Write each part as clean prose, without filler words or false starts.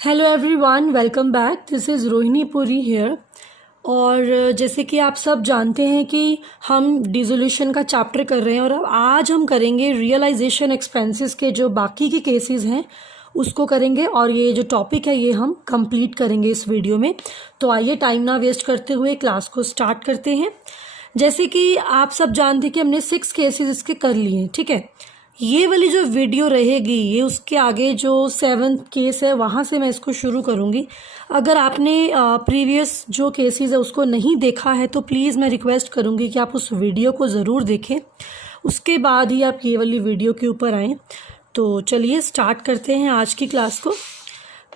Hello everyone, welcome back. This is Rohini Puri here. और जैसे कि आप सब जानते हैं कि हम डिसोल्यूशन का चैप्टर कर रहे हैं और अब आज हम करेंगे रियलाइजेशन एक्सपेंसेस के जो बाकी के केसेस हैं उसको करेंगे और ये जो टॉपिक है ये हम कंप्लीट करेंगे इस वीडियो में। तो आइए टाइम ना वेस्ट करते हुए क्लास को स्टार्ट करते हैं। जैसे कि आप सब जानते हैं कि हमने 6 केसेस इसके कर लिए हैं, ठीक है। ये वाली जो वीडियो रहेगी ये उसके आगे जो 7th केस है वहाँ से मैं इसको शुरू करूँगी। अगर आपने प्रीवियस जो केसेस है उसको नहीं देखा है तो प्लीज़ मैं रिक्वेस्ट करूँगी कि आप उस वीडियो को ज़रूर देखें, उसके बाद ही आप ये वाली वीडियो के ऊपर आएँ। तो चलिए स्टार्ट करते हैं आज की क्लास को।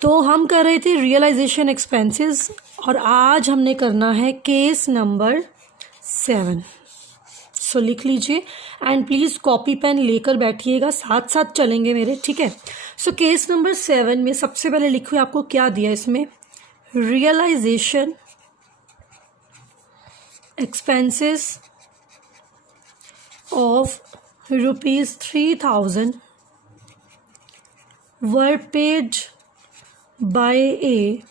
तो हम कर रहे थे रियलाइजेशन एक्सपेंसेस और आज हमने करना है केस नंबर 7। सो लिख लीजिए एंड प्लीज़ कॉपी पेन लेकर बैठिएगा, साथ साथ चलेंगे मेरे, ठीक है। सो केस नंबर 7 में सबसे पहले लिखिए आपको क्या दिया इसमें, realisation expenses of ₹3000 were paid by A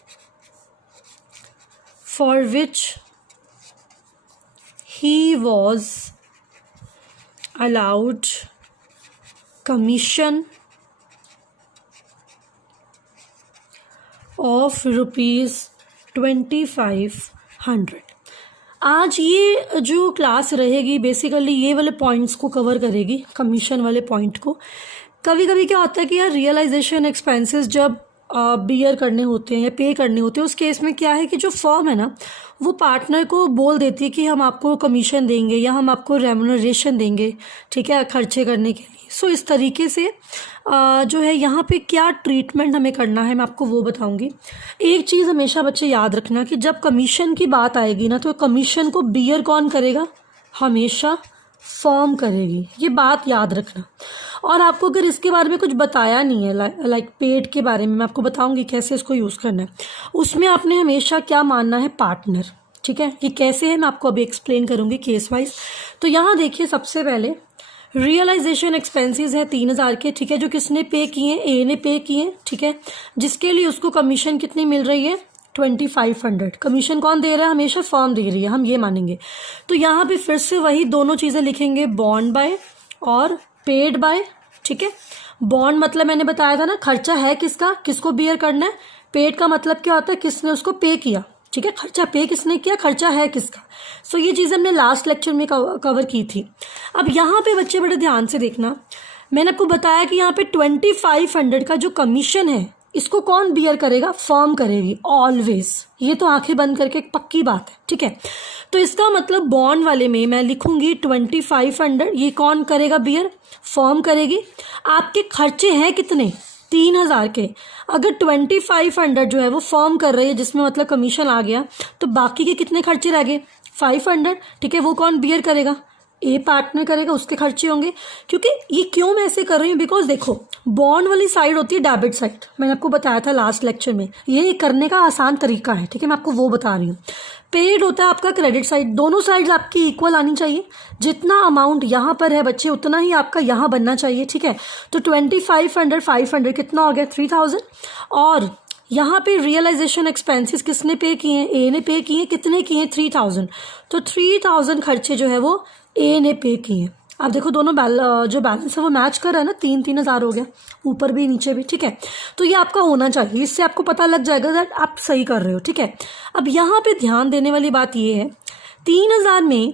for which he was allowed commission of ₹2500। आज ये जो क्लास रहेगी बेसिकली ये वाले पॉइंट्स को कवर करेगी, कमीशन वाले पॉइंट को। कभी कभी क्या होता है कि यार रियलाइजेशन एक्सपेंसेस जब बियर करने होते हैं या पे करने होते हैं उस केस में क्या है कि जो फर्म है ना वो पार्टनर को बोल देती है कि हम आपको कमीशन देंगे या हम आपको रेम्यूनरेशन देंगे, ठीक है, खर्चे करने के लिए। सो इस तरीके से जो है यहाँ पे क्या ट्रीटमेंट हमें करना है मैं आपको वो बताऊंगी। एक चीज़ हमेशा बच्चे याद रखना कि जब कमीशन की बात आएगी ना तो कमीशन को बियर कौन करेगा, हमेशा फर्म करेगी, ये बात याद रखना। और आपको अगर इसके बारे में कुछ बताया नहीं है लाइक पेड के बारे में, मैं आपको बताऊंगी कैसे इसको यूज़ करना है, उसमें आपने हमेशा क्या मानना है, पार्टनर, ठीक है। ये कैसे है मैं आपको अभी एक्सप्लेन करूंगी केस वाइज। तो यहाँ देखिए सबसे पहले रियलाइजेशन एक्सपेंसेस है 3000 के, ठीक है, जो किसने पे किए, ए ने पे किए, ठीक है, जिसके लिए उसको कमीशन कितनी मिल रही है, 2500। कमीशन कौन दे रहा है, हमेशा फर्म दे रही है, हम ये मानेंगे। तो यहाँ पे फिर से वही दोनों चीज़ें लिखेंगे, बॉन्ड बाय और पेड बाय, ठीक है। बॉन्ड मतलब मैंने बताया था ना खर्चा है किसका, किसको बियर करना है। पेड का मतलब क्या होता है, किसने उसको पे किया, ठीक है, खर्चा पे किसने किया, खर्चा है किसका। सो ये चीज़ हमने लास्ट लेक्चर में कवर की थी। अब यहाँ पे बच्चे बड़े ध्यान से देखना, मैंने आपको बताया कि यहाँ पे 2500 का जो कमीशन है इसको कौन बियर करेगा, फर्म करेगी ऑलवेज। ये तो आंखें बंद करके एक पक्की बात है, ठीक है। तो इसका मतलब बॉन्ड वाले में मैं लिखूंगी 2500, ये कौन करेगा बियर, फर्म करेगी। आपके खर्चे हैं कितने, 3000 के। अगर 2500 जो है वो फर्म कर रही है जिसमें मतलब कमीशन आ गया, तो बाकी के कितने खर्चे रह गए, 500, ठीक है, वो कौन बियर करेगा, ए पार्टनर करेगा, उसके खर्चे होंगे। क्योंकि ये क्यों मैं ऐसे कर रही हूँ, बिकॉज देखो बॉन्ड वाली साइड होती है डेबिट साइड, मैंने आपको बताया था लास्ट लेक्चर में, ये करने का आसान तरीका है, ठीक है, मैं आपको वो बता रही हूँ। पेड होता है आपका क्रेडिट साइड, दोनों साइड्स आपकी इक्वल आनी चाहिए। जितना अमाउंट यहाँ पर है बच्चे उतना ही आपका यहाँ बनना चाहिए, ठीक है। तो 2500 500 कितना हो गया, 3000। और यहाँ पे रियलाइजेशन एक्सपेंसेस किसने पे किए हैं, ए ने पे किए हैं, कितने किए हैं, 3000। तो 3000 खर्चे जो है वो ए ने पे किए। अब देखो दोनों जो बैलेंस है वो मैच कर रहा है ना, 3-3000 हो गया, ऊपर भी नीचे भी, ठीक है। तो ये आपका होना चाहिए, इससे आपको पता लग जाएगा दैट आप सही कर रहे हो, ठीक है। अब यहाँ पे ध्यान देने वाली बात ये है, 3000 में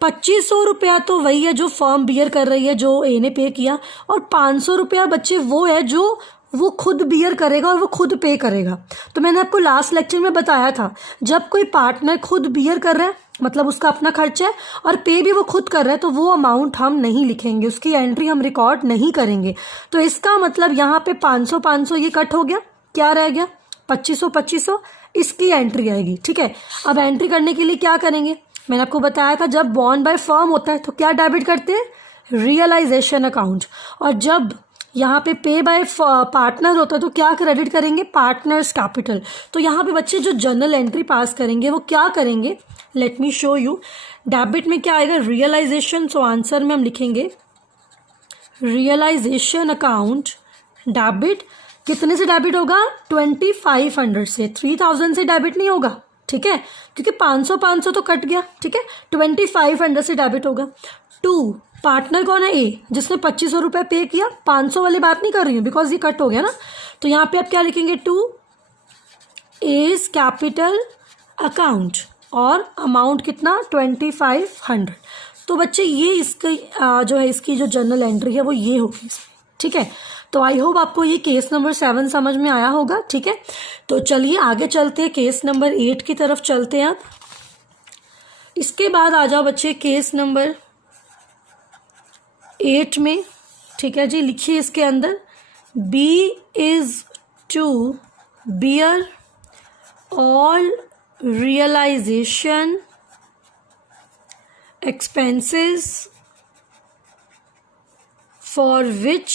2500 रुपया तो वही है जो फर्म बियर कर रही है, जो ए ने पे किया, और 500 रुपया बच्चे वो है जो वो खुद बियर करेगा और वो खुद पे करेगा। तो मैंने आपको लास्ट लेक्चर में बताया था, जब कोई पार्टनर खुद बियर कर रहा है मतलब उसका अपना खर्चा है और पे भी वो खुद कर रहा है, तो वो अमाउंट हम नहीं लिखेंगे, उसकी एंट्री हम रिकॉर्ड नहीं करेंगे। तो इसका मतलब यहाँ पे 500 ये कट हो गया, क्या रह गया, 2500 इसकी एंट्री आएगी, ठीक है। अब एंट्री करने के लिए क्या करेंगे, मैंने आपको बताया था जब बॉन्ड बाय फर्म होता है तो क्या डेबिट करते हैं, रियलाइजेशन अकाउंट। और जब यहाँ पे बाय पार्टनर होता है तो क्या क्रेडिट करेंगे, पार्टनर्स कैपिटल। तो यहाँ पे बच्चे जो जर्नल एंट्री पास करेंगे वो क्या करेंगे, let me show you. Debit में क्या आएगा, रियलाइजेशन। सो आंसर में हम लिखेंगे रियलाइजेशन अकाउंट डेबिट, कितने से डेबिट होगा? 2500 से, 3000 से डेबिट नहीं होगा, ठीक है, क्योंकि 500 तो कट गया, ठीक है, 2500 से डेबिट होगा। 2, पार्टनर कौन है? ए, जिसने 2500 रुपये पे किया। 500 वाली बात नहीं कर रही हूँ बिकॉज ये कट हो गया ना, तो यहाँ पे आप क्या लिखेंगे? 2 इज कैपिटल अकाउंट और अमाउंट कितना? 2500। तो बच्चे ये इसकी जो है इसकी जो जर्नल एंट्री है वो ये होगी इसमें, ठीक है। तो आई होप आपको ये केस नंबर 7 समझ में आया होगा, ठीक है। तो चलिए आगे चलते हैं, केस नंबर 8 की तरफ चलते हैं आप। इसके बाद आ जाओ बच्चे केस नंबर 8 में, ठीक है जी। लिखिए इसके अंदर, B is to bear all realisation expenses for which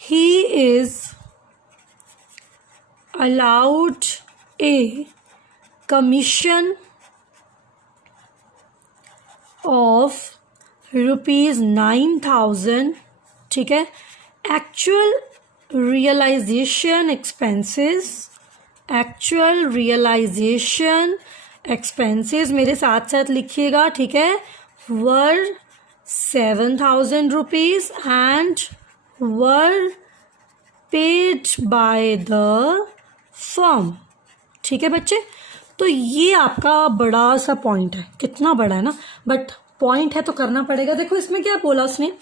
he is allowed a commission of ₹9,000, ठीक है। एक्चुअल रियलाइजेशन एक्सपेंसेस मेरे साथ साथ लिखिएगा, ठीक है, वर 7,000 rupees and were paid by the firm, ठीक है बच्चे। तो ये आपका बड़ा सा पॉइंट है, कितना बड़ा है ना, बट पॉइंट है तो करना पड़ेगा। देखो इसमें क्या बोला उसने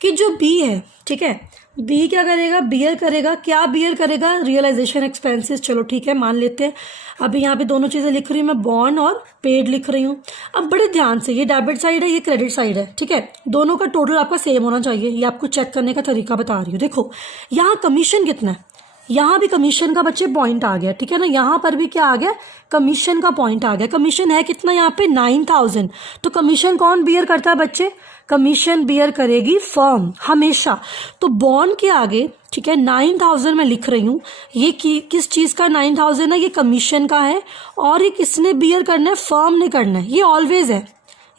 कि जो बी है, ठीक है, बी क्या करेगा? बियर करेगा। क्या बियर करेगा? Realisation expenses. चलो ठीक है, मान लेते हैं। अभी यहाँ पे दोनों चीज़ें लिख रही हूँ मैं, बॉर्न और पेड लिख रही हूँ। अब बड़े ध्यान से, ये डेबिट साइड है, ये क्रेडिट साइड है, ठीक है, दोनों का टोटल आपका सेम होना चाहिए। ये आपको चेक करने का तरीका बता रही हूँ। देखो यहाँ कमीशन कितना है, यहाँ भी कमीशन का बच्चे पॉइंट आ गया, ठीक है ना, यहाँ पर भी क्या आ गया? कमीशन का पॉइंट आ गया। कमीशन है कितना यहाँ पे? 9,000। तो कमीशन कौन बियर करता है बच्चे? कमीशन बियर करेगी फर्म हमेशा। तो बॉन्ड के आगे, ठीक है, 9,000 मैं लिख रही हूँ। ये किस चीज़ का 9,000 है? ये कमीशन का है। और ये किसने बियर करना है? फर्म ने करना है। ये ऑलवेज है,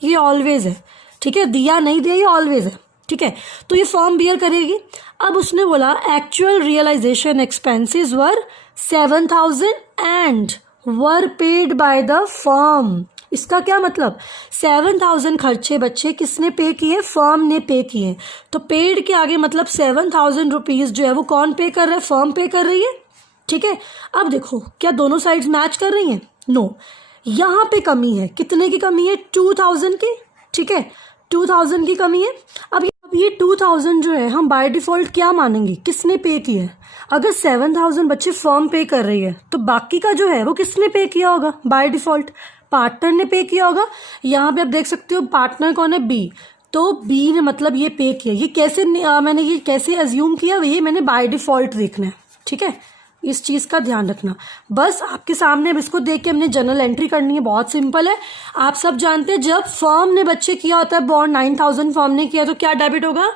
ये ऑलवेज है, ठीक है, दिया नहीं दिया, ये ऑलवेज है, ठीक है। तो ये फर्म बियर करेगी। अब उसने बोला actual realisation expenses were 7,000 and were paid by the firm. इसका क्या मतलब? 7,000 खर्चे बच्चे किसने पे किए? फर्म ने पे किए। तो पेड के आगे मतलब 7,000 रुपीज़ जो है वो कौन पे कर रहा है? फर्म पे कर रही है, ठीक है। अब देखो क्या दोनों साइड्स मैच कर रही हैं? नो, यहाँ पे कमी है। कितने की कमी है? 2,000 की, ठीक है, 2,000 की कमी है। अब ये 2,000 जो है हम बाय डिफॉल्ट क्या मानेंगे? किसने पे किया है? अगर 7,000 बच्चे फर्म पे कर रही है तो बाकी का जो है वो किसने पे किया होगा? बाय डिफॉल्ट पार्टनर ने पे किया होगा। यहाँ पे आप देख सकते हो पार्टनर कौन है? बी। तो बी ने मतलब ये पे किया। ये कैसे मैंने ये कैसे अज्यूम किया? ये मैंने बाय डिफॉल्ट देखना है, ठीक है, इस चीज़ का ध्यान रखना। बस आपके सामने अब इसको देख के हमने जर्नल एंट्री करनी है, बहुत सिंपल है। आप सब जानते हैं जब फर्म ने बच्चे किया होता है बॉन्ड, 9,000 फर्म ने किया, तो क्या डेबिट होगा?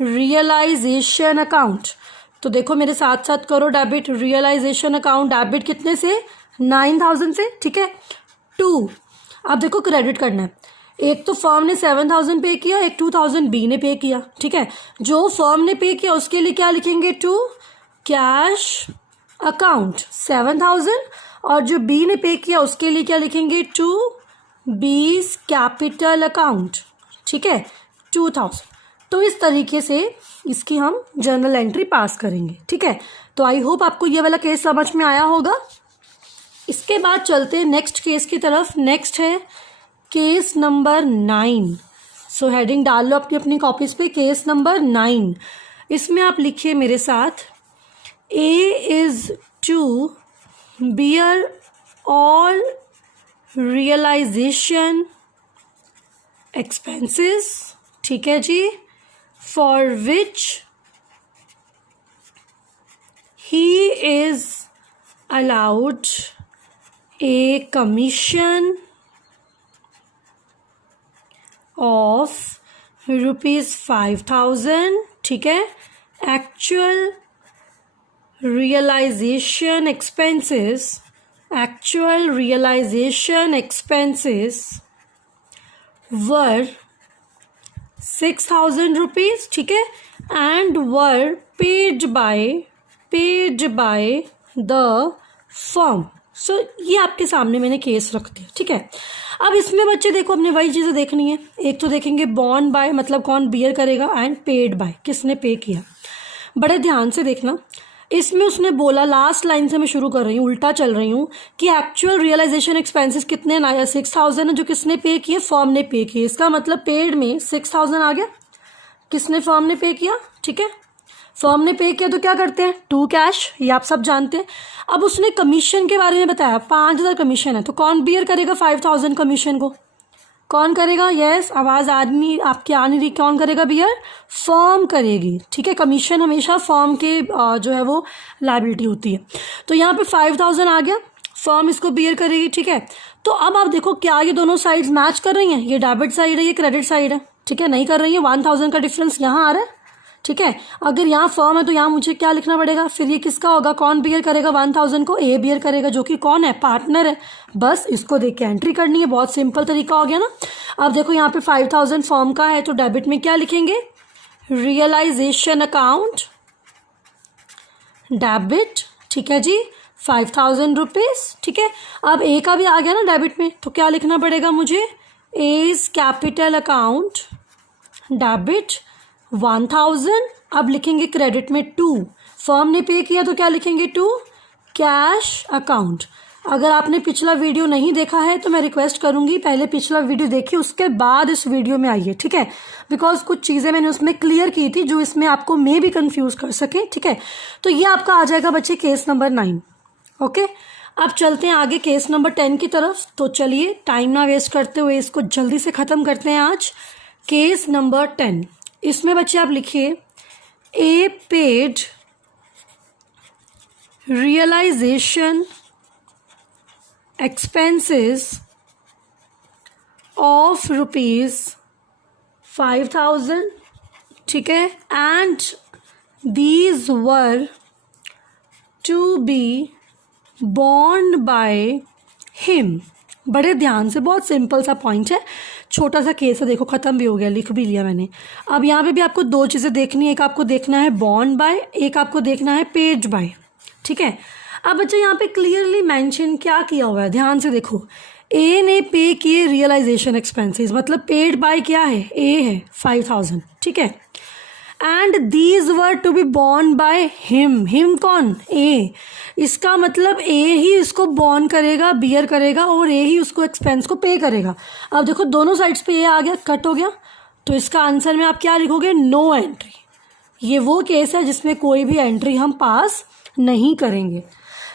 Realisation account. तो देखो मेरे साथ साथ करो, डेबिट रियलाइजेशन अकाउंट। डेबिट कितने से? 9,000 से, ठीक है। 2, अब देखो क्रेडिट करना है। एक तो फर्म ने 7,000 पे किया, एक 2,000 बी ने पे किया, ठीक है। जो फर्म ने पे किया उसके लिए क्या लिखेंगे? टू कैश अकाउंट 7,000, और जो बी ने पे किया उसके लिए क्या लिखेंगे? टू बीज कैपिटल अकाउंट, ठीक है, 2,000। तो इस तरीके से इसकी हम जर्नल एंट्री पास करेंगे, ठीक है। तो आई होप आपको ये वाला केस समझ में आया होगा। इसके बाद चलते हैं नेक्स्ट केस की तरफ। नेक्स्ट है केस नंबर 9। सो हेडिंग डाल लो अपनी अपनी कॉपीज पे, केस नंबर 9। इसमें आप लिखिए मेरे साथ, A is to bear all realisation expenses, ठीक है जी, for which he is allowed a commission of ₹5,000, ठीक है। Actual realisation expenses were 6,000 rupees, ठीक है। And were paid by the firm. So ये आपके सामने मैंने केस रख दिया, ठीक है। अब इसमें बच्चे देखो अपने वही चीज़ें देखनी है। एक तो देखेंगे बॉर्न बाय मतलब कौन बियर करेगा, एंड पेड बाय किसने पे किया। बड़े ध्यान से देखना, इसमें उसने बोला, लास्ट लाइन से मैं शुरू कर रही हूँ, उल्टा चल रही हूँ, कि एक्चुअल रियलाइजेशन एक्सपेंसेस कितने ना आया, 6000 है जो किसने पे किए, फर्म ने पे किए। इसका मतलब पेड में 6000 आ गया, किसने, फर्म ने पे किया, ठीक है। फर्म ने पे किया तो क्या करते हैं, टू कैश, ये आप सब जानते हैं। अब उसने कमीशन के बारे में बताया, 5000 कमीशन है, तो कौन बियर करेगा 5000 कमीशन को, कौन करेगा, यस आवाज़ आदमी आपकी आ नहीं रही, कौन करेगा बियर, फर्म करेगी, ठीक है। कमीशन हमेशा फर्म के जो है वो लायबिलिटी होती है। तो यहाँ पे 5000 आ गया, फर्म इसको बियर करेगी, ठीक है। तो अब आप देखो क्या ये दोनों साइड्स मैच कर रही हैं, ये डेबिट साइड है, ये क्रेडिट साइड है, ठीक है, नहीं कर रही है। 1000 का डिफरेंस यहाँ आ रहा है, ठीक है। अगर यहाँ फर्म है तो यहाँ मुझे क्या लिखना पड़ेगा, फिर ये किसका होगा, कौन बियर करेगा 1000 को, ए बियर करेगा, जो कि कौन है, पार्टनर है। बस इसको देख के एंट्री करनी है, बहुत सिंपल तरीका हो गया ना। अब देखो यहाँ पे 5000 फर्म का है, तो डेबिट में क्या लिखेंगे, रियलाइजेशन अकाउंट डेबिट, ठीक है जी, 5000 रुपीज़, ठीक है। अब ए का भी आ गया ना डेबिट में, तो क्या लिखना पड़ेगा मुझे, एज कैपिटल अकाउंट डेबिट 1000। अब लिखेंगे क्रेडिट में 2, फर्म ने पे किया तो क्या लिखेंगे 2, कैश अकाउंट। अगर आपने पिछला वीडियो नहीं देखा है तो मैं रिक्वेस्ट करूंगी पहले पिछला वीडियो देखिए, उसके बाद इस वीडियो में आइए, ठीक है। बिकॉज कुछ चीज़ें मैंने उसमें क्लियर की थी जो इसमें आपको मे भी कंफ्यूज कर सके, ठीक है। तो ये आपका आ जाएगा बच्चे केस नंबर 9, ओके। अब चलते हैं आगे केस नंबर 10 की तरफ। तो चलिए टाइम ना वेस्ट करते हुए इसको जल्दी से ख़त्म करते हैं आज। केस नंबर 10, इसमें बच्चे आप लिखिए, A paid realisation expenses of ₹5000, ठीक है, and these were to be bond by him. बड़े ध्यान से, बहुत सिंपल सा पॉइंट है, छोटा सा केस है, देखो ख़त्म भी हो गया, लिख भी लिया मैंने। अब यहाँ पे भी आपको दो चीज़ें देखनी है, एक आपको देखना है बॉन्ड बाय, एक आपको देखना है पेड बाय, ठीक है। अब बच्चे यहाँ पे क्लियरली मेंशन क्या किया हुआ है, ध्यान से देखो, ए ने पे किए रियलाइजेशन एक्सपेंसेस, मतलब पेड बाय क्या है, ए है 5000, ठीक है। And these were to be bond by him, him कौन, ए, इसका मतलब ए ही इसको बॉन्ड करेगा, बियर करेगा, और ए ही उसको एक्सपेंस को पे करेगा। अब देखो दोनों साइड्स पे ए आ गया, कट हो गया, तो इसका आंसर में आप क्या लिखोगे, नो एंट्री। ये वो केस है जिसमें कोई भी एंट्री हम पास नहीं करेंगे।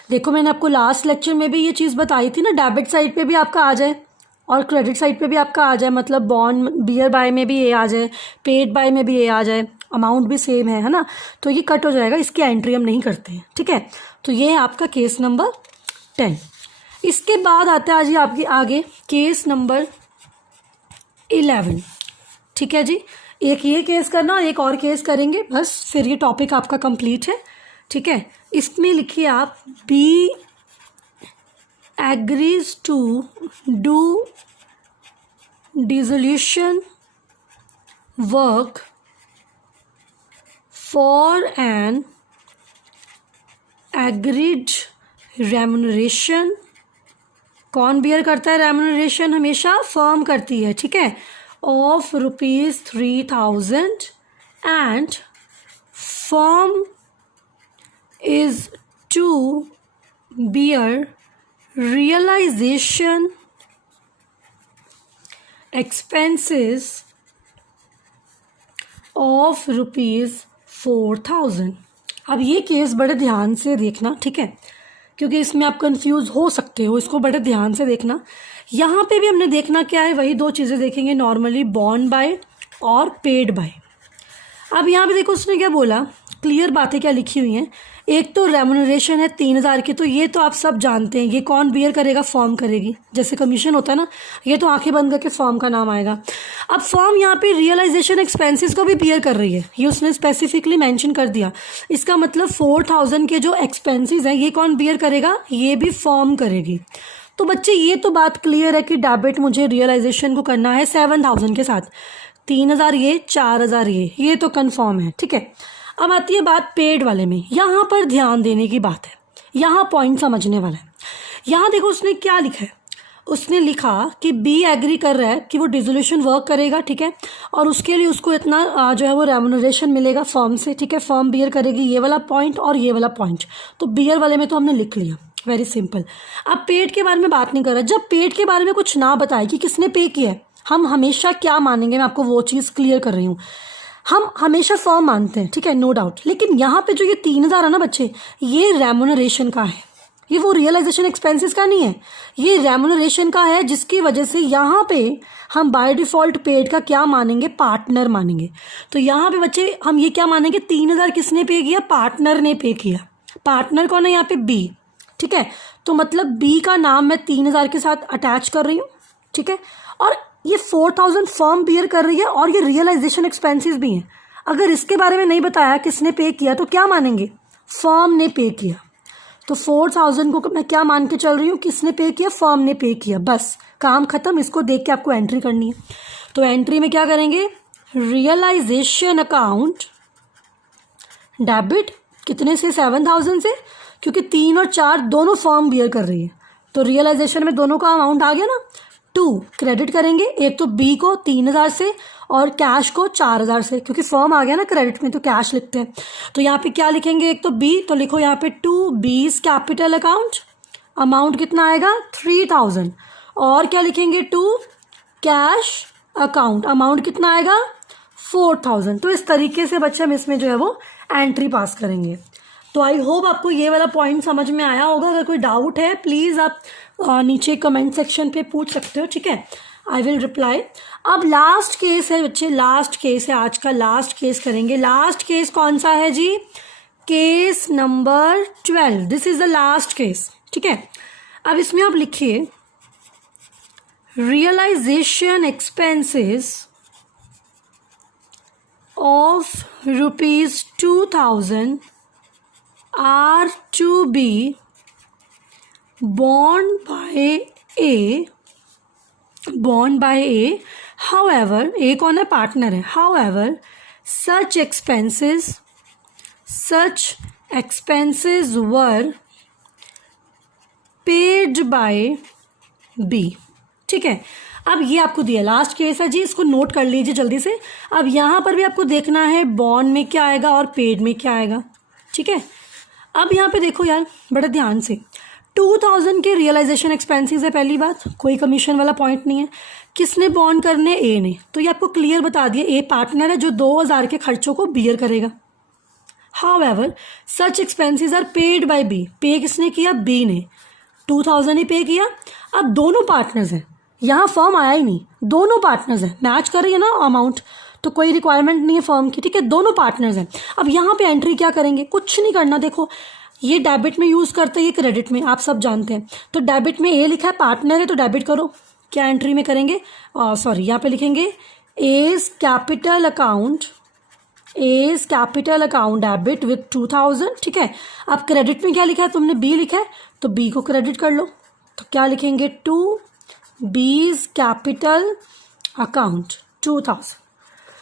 देखो मैंने आपको लास्ट लेक्चर में भी ये चीज़ बताई थी ना, डेबिट साइड पे भी आपका आ जाए और क्रेडिट साइड पे भी आपका आ जाए, मतलब बॉन्ड बियर बाय में भी ए आ जाए, पेड बाय में भी ए आ जाए, अमाउंट भी सेम है ना, तो ये कट हो जाएगा, इसकी एंट्री हम नहीं करते हैं, ठीक है। तो ये है आपका केस नंबर 10। इसके बाद आता है जी आपके आगे केस नंबर 11, ठीक है जी। एक ये केस करना और एक और केस करेंगे, बस फिर ये टॉपिक आपका कंप्लीट है, ठीक है। इसमें लिखिए आप, B agrees to do dissolution work for an agreed remuneration. कौन बियर करता है रेम्यूनरेशन, हमेशा फर्म करती है, ठीक है, of ₹3000 and firm is to bear realisation expenses of ₹4000। अब ये केस बड़े ध्यान से देखना, ठीक है, क्योंकि इसमें आप कंफ्यूज हो सकते हो, इसको बड़े ध्यान से देखना। यहाँ पे भी हमने देखना क्या है, वही दो चीज़ें देखेंगे नॉर्मली, बॉन्ड बाय और पेड बाय। अब यहाँ पे देखो उसने क्या बोला, क्लियर बातें क्या लिखी हुई हैं। एक तो रेम्यूनरेशन है 3000 की, तो ये तो आप सब जानते हैं, ये कौन बियर करेगा, फर्म करेगी, जैसे कमीशन होता है ना, ये तो आंखें बंद करके फर्म का नाम आएगा। अब फर्म यहाँ पे रियलाइजेशन एक्सपेंसेस को भी बियर कर रही है, ये उसने स्पेसिफिकली मेंशन कर दिया। इसका मतलब 4000 के जो एक्सपेंसेस हैं ये कौन बियर करेगा, ये भी फर्म करेगी। तो बच्चे ये तो बात क्लियर है कि डेबिट मुझे रियलाइजेशन को करना है 7000 के साथ, 3,000 ये, 4,000 ये तो कंफर्म है, ठीक है। अब आती है बात पेड वाले में। यहाँ पर ध्यान देने की बात है, यहाँ पॉइंट समझने वाला है। यहाँ देखो उसने क्या लिखा है, उसने लिखा कि बी एग्री कर रहा है कि वो डिसोल्यूशन वर्क करेगा, ठीक है, और उसके लिए उसको इतना जो है वो रेम्यूनरेशन मिलेगा फर्म से, ठीक है। फर्म बियर करेगी ये वाला पॉइंट और ये वाला पॉइंट, तो बियर वाले में तो हमने लिख लिया, वेरी सिंपल। अब पेड के बारे में बात नहीं कर रहा। जब पेड के बारे में कुछ ना बताए कि किसने पे किया है, हम हमेशा क्या मानेंगे, मैं आपको वो चीज़ क्लियर कर रही हूँ। हम हमेशा फर्म मानते हैं, ठीक है, नो डाउट। लेकिन यहाँ पे जो ये 3,000 है ना बच्चे, ये रेम्यूनरेशन का है, ये वो रियलाइजेशन एक्सपेंसेस का नहीं है, ये रेम्यूनरेशन का है, जिसकी वजह से यहाँ पे हम बाय डिफॉल्ट पेड का क्या मानेंगे, पार्टनर मानेंगे। तो यहाँ पे बच्चे हम ये क्या मानेंगे, 3,000 किसने पे किया, पार्टनर ने पे किया। पार्टनर कौन है यहाँ पे, बी, ठीक है। तो मतलब बी का नाम मैं 3,000 के साथ अटैच कर रही हूँ, ठीक है। और ये 4,000 फर्म बियर कर रही है और ये रियलाइजेशन एक्सपेंसेस भी हैं। अगर इसके बारे में नहीं बताया किसने पे किया तो क्या मानेंगे, फर्म ने पे किया। तो 4,000 को मैं क्या मान के चल रही हूँ, किसने पे किया, फर्म ने पे किया, बस काम खत्म। इसको देख के आपको एंट्री करनी है। तो एंट्री में क्या करेंगे, रियलाइजेशन अकाउंट डेबिट, कितने से, 7,000 से, क्योंकि 3 और 4 दोनों फर्म बियर कर रही है, तो रियलाइजेशन में दोनों का अमाउंट आ गया ना। 2 क्रेडिट करेंगे, एक तो बी को 3,000 से और कैश को 4,000 से, क्योंकि फर्म आ गया ना क्रेडिट में तो कैश लिखते हैं। तो यहाँ पे क्या लिखेंगे, एक तो बी, तो लिखो यहाँ पे 2 बीज कैपिटल अकाउंट, अमाउंट कितना आएगा 3,000, और क्या लिखेंगे 2 कैश अकाउंट, अमाउंट कितना आएगा 4,000। तो इस तरीके से बच्चे हम इसमें जो है वो एंट्री पास करेंगे। तो आई होप आपको ये वाला पॉइंट समझ में आया होगा। अगर कोई डाउट है प्लीज़ आप नीचे कमेंट सेक्शन पे पूछ सकते हो, ठीक है, आई विल रिप्लाई। अब लास्ट केस है बच्चे, लास्ट केस है आज का, लास्ट केस करेंगे। लास्ट केस कौन सा है जी, case number 12, this is the last case, ठीक है। अब इसमें आप लिखिए realisation expenses of ₹2,000 are to be borne by A, however, A कौन है, पार्टनर है, however such expenses were paid by B, ठीक है। अब ये आपको दिया, लास्ट केस है जी, इसको नोट कर लीजिए जल्दी से। अब यहाँ पर भी आपको देखना है बॉन्ड में क्या आएगा और पेड में क्या आएगा, ठीक है। अब यहाँ पे देखो यार बड़े ध्यान से, 2,000 के रियलाइजेशन एक्सपेंसेस है, पहली बात, कोई कमीशन वाला पॉइंट नहीं है। किसने बॉन्ड करने, ए ने, तो ये आपको क्लियर बता दिया, ए पार्टनर है जो 2,000 के खर्चों को बियर करेगा। However such expenses are paid by B, pay किसने किया, बी ने, 2,000 ही पे किया। अब दोनों पार्टनर्स हैं, यहाँ फर्म आया ही नहीं, दोनों पार्टनर्स हैं, मैच कर रही है ना अमाउंट, तो कोई रिक्वायरमेंट नहीं है फर्म की, ठीक है, दोनों पार्टनर्स हैं। अब यहाँ पे एंट्री क्या करेंगे, कुछ नहीं करना, देखो ये डेबिट में यूज़ करते हैं, ये क्रेडिट में, आप सब जानते हैं। तो डेबिट में ए लिखा है, पार्टनर है, तो डेबिट करो। क्या एंट्री में करेंगे, सॉरी यहाँ पे लिखेंगे as capital account, as capital account debit with 2,000, ठीक है। अब क्रेडिट में क्या लिखा है, तुमने बी लिखा है, तो बी को क्रेडिट कर लो। तो क्या लिखेंगे, 2 बीज कैपिटल अकाउंट 2,000।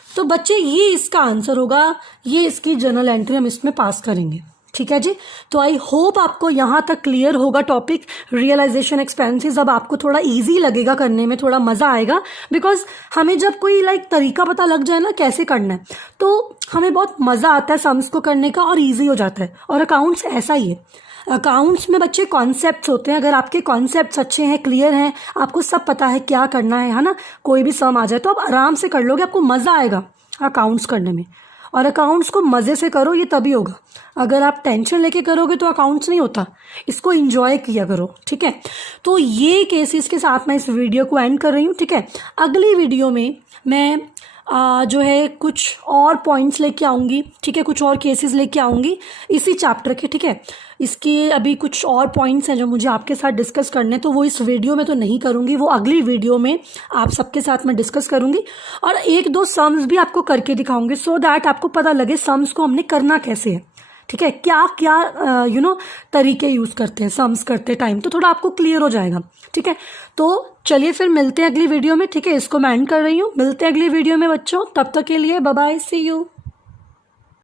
तो बच्चे ये इसका आंसर होगा, ये इसकी जर्नल एंट्री हम इसमें पास करेंगे, ठीक है जी। तो आई होप आपको यहाँ तक क्लियर होगा टॉपिक रियलाइजेशन एक्सपेंसेस। अब आपको थोड़ा इजी लगेगा करने में, थोड़ा मज़ा आएगा, बिकॉज हमें जब कोई तरीका पता लग जाए ना कैसे करना है, तो हमें बहुत मज़ा आता है सम्स को करने का और ईजी हो जाता है। और अकाउंट्स ऐसा ही है, अकाउंट्स में बच्चे कॉन्सेप्ट्स होते हैं, अगर आपके कॉन्सेप्ट्स अच्छे हैं, क्लियर हैं, आपको सब पता है क्या करना है ना, कोई भी सम आ जाए तो आप आराम से कर लोगे, आपको मज़ा आएगा अकाउंट्स करने में। और अकाउंट्स को मज़े से करो, ये तभी होगा। अगर आप टेंशन लेके करोगे तो अकाउंट्स नहीं होता, इसको एंजॉय किया करो, ठीक है। तो ये केसेस के साथ मैं इस वीडियो को एंड कर रही हूँ, ठीक है। अगली वीडियो में मैं जो है कुछ और पॉइंट्स लेके आऊँगी, ठीक है, कुछ और केसेस लेके आऊँगी इसी चैप्टर के, ठीक है। इसके अभी कुछ और पॉइंट्स हैं जो मुझे आपके साथ डिस्कस करने, तो वो इस वीडियो में तो नहीं करूँगी, वो अगली वीडियो में आप सबके साथ मैं डिस्कस करूँगी। और 1-2 सम्स भी आपको करके दिखाऊँगी, सो दैट आपको पता लगे सम्स को हमने करना कैसे है, ठीक है, क्या क्या तरीके यूज़ करते हैं सम्स करते टाइम, तो थोड़ा आपको क्लियर हो जाएगा। ठीक है, तो चलिए फिर मिलते हैं अगली वीडियो में। ठीक है, इसको मैं एंड कर रही हूँ, मिलते हैं अगली वीडियो में बच्चों, तब तक के लिए बाय बाय, सी यू।